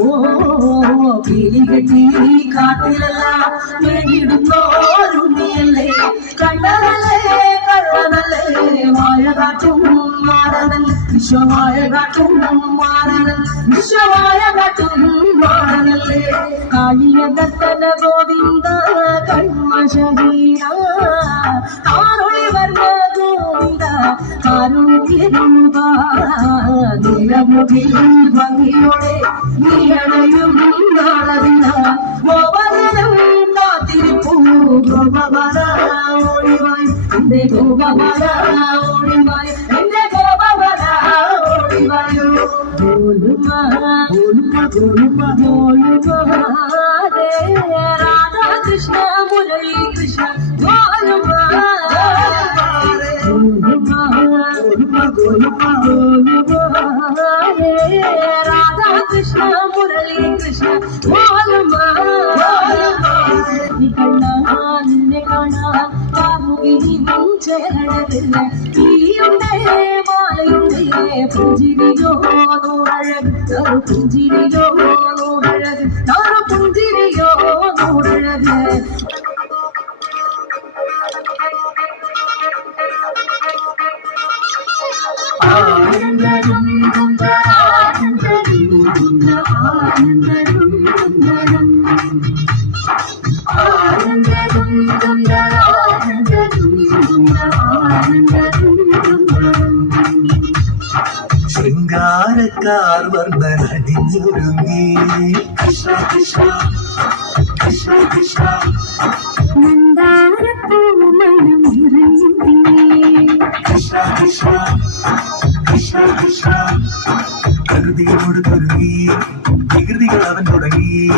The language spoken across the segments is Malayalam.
ഓ കിളികെട്ടി കാട്ടിലല്ല നേടിടുന്നോരുണ്ണിയല്ലേ കണ്ടതല്ലേ കള്ളനല്ലേ മായ കാട്ടും മാറനല്ലേ വിശ്വമായ കാട്ടും മാറനല്ലേ വിശ്വമായ കാട്ടും മാറനല്ലേ കാളിയ ദത്തന ഗോവിന്ദ കൺമശീര കാരുളി വർണ്ണ ഗോവിന്ദ കാരുണ്യരൂപ നിലമുഖിൽ ഭംഗിയോടെ നീയണയും നാളതിന ഗോപനം കാത്തിരിപ്പൂ ഗോപവര ഓടിവായി എന്റെ ഗോപവര ഓടിവായി എന്റെ ഗോപവര ഓടിവായോ ഗോലുമ ഗോലുമ ഗോലുമ ഗോലുമ രാധാ കൃഷ്ണ മുരളി കൃഷ്ണ ഗോലുമ രാധാ കൃഷ്ണ മുരളി കൃഷ്ണ നിന്നെ കാണാൻ കാമുകിനിയും ചേരണതില്ല തീയുണ്ടേ മാലയുണ്ടേ പുഞ്ചിരിയോ നൂറഴക് പുഞ്ചിരിയോ നൂറഴക് പുഞ്ചിരിയോ നൂറഴക് ശൃംഗാരക്കാർ വർണ്ണനണിഞ്ഞൊരുങ്ങി കൃഷ്ണ കൃഷ്ണ കൃഷ്ണ കൃഷ്ണ കൃഷ്ണ കൃഷ്ണ കൃഷ്ണ കൃഷ്ണ പ്രകൃതിയോട് തുടങ്ങി വികൃതികൾ അവൻ തുടങ്ങി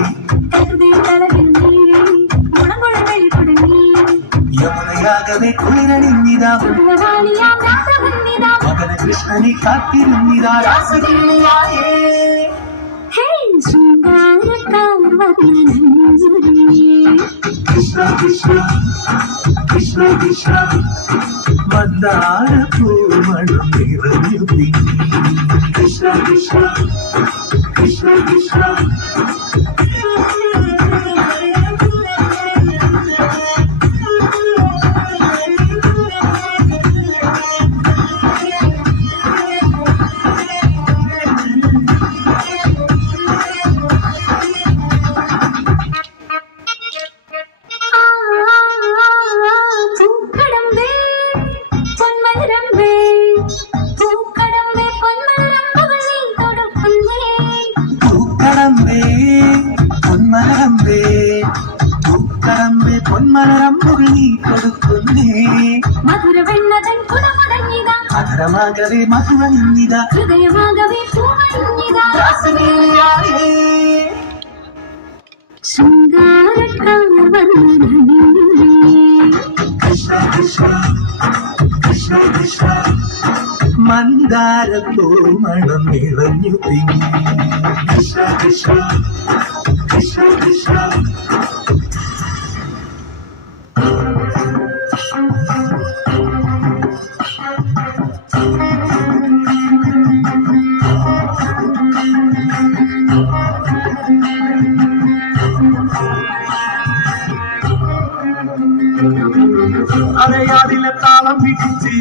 യമുനയാകവെ കുളിരണിഞ്ഞിതാ മകന കൃഷ്ണനെ കാത്തിരുന്നിതാ രാസകീയായേ കൃഷ്ണ കൃഷ്ണ കൃഷ്ണ കൃഷ്ണ മന്ദാര പൂമണം നിറഞ്ഞു തിങ്ങി കൃഷ്ണ കൃഷ്ണ കൃഷ്ണ കൃഷ്ണ പൊന്മലരമ്പുകൾ നീ കൊടുക്കുന്നേ മധുരവെണ്ണതൻ കുടമുടങ്ങിതാ അധരമാകവേ മധുവന്നിതാ ഹൃദയമാകവേ പൂവണിഞ്ഞിതാ രാസലീലയായേ കൃഷ്ണ കൃഷ്ണ കൃഷ്ണ കൃഷ്ണ മന്ദാര പൂമണം നിറഞ്ഞു തിങ്ങി കൃഷ്ണ കൃഷ്ണ കൃഷ്ണ കൃഷ്ണ അരയാടിലെ താളം പിടിച്ച്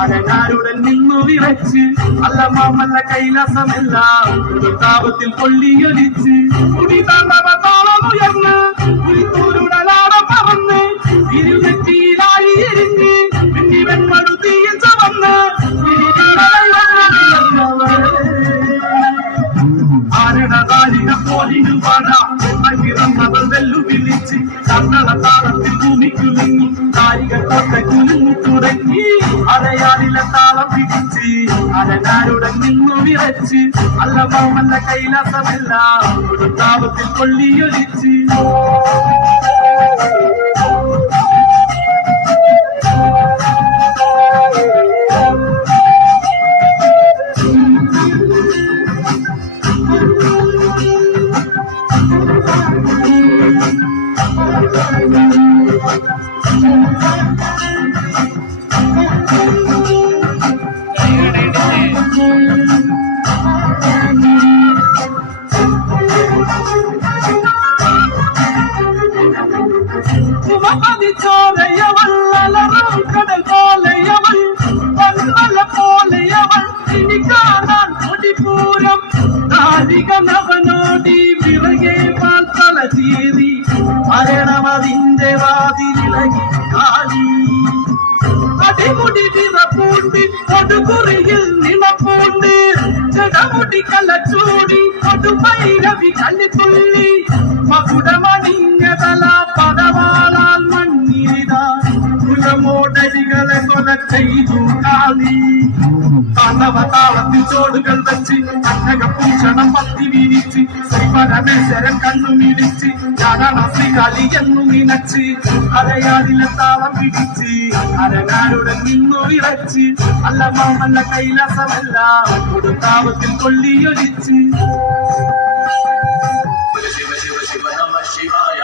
അരനാരുടൻ നിന്നു വിറച്ച് അല്ല മാമല്ല കൈലാസമെല്ലാം താപത്തിൽ കൊള്ളിയൊലിച്ച് കുടി താളവ താളമുയർന്ന് കുരിത്തൂരുടലാടം പറന്ന് ഇരുനെറ്റിയിലായി എരിഞ്ഞ് പിന്നി വെൺമടു തീയിൽ ചവന്ന് ആരണതാരിക പോലിനു പാടാം പിറന്നവർ വെല്ലുവിളിച്ച് കന്നട താളത്തിൽ ഭൂമിക്കുലിങ്ങി കാരിക കോട്ടക്കുലിങ്ങി തുടങ്ങി അരയാടിലെ താളം പിടിച്ച് അരനാരുടൻ നിന്നു വിറച്ച് അല്ല മാമല്ല കൈലാസമെല്ലാം ഒരു താപത്തിൽ കൊള്ളിയൊലിച്ച് ചോരയവൾ അലറും കടൽ പോലെയവൾ പന്മല പോലെയവൾ ഇനി കാണാൻ കൊടിപൂരം നാരിക നവനോടി വിറകെ പാൽത്തല ചീറി മരണമതിന്റെ വാതിലിളകി കാലി അടിമുടി നിറപ്പൂണ്ട് കൊടുകുറിയിൽ നിലപ്പൂണ്ട് ജടമുടി കലച്ചൂടി കൊടുപൈരവി കല്ലിത്തുള്ളി മകുടമണിഞ്ഞതല പടവാളാൽ മണ്ണിരിതാ കുലമോടരികളെ കൊല ചെയ്തു കാളി താളത്തിൽ ചോടുകൾ വെച്ച് കന്നകഭൂഷണം പത്തി വീരിച്ച് ശ്രീപരമേശ്വരൻ കണ്ണു മിടിച്ച് ഞാനാണ് ശ്രീകാളി എന്നു നിനച്ച് അരയാടിലെ താളം പിടിച്ച് അരങ്ങാരുടെ നിന്നു ഇറച്ച് അല്ല മാമല്ല കൈലാസമല്ല കൊടുത്താവത്തിൽ കൊള്ളിയൊലിച്ച് ശിവ ശിവ ശിവ നമ ശിവായ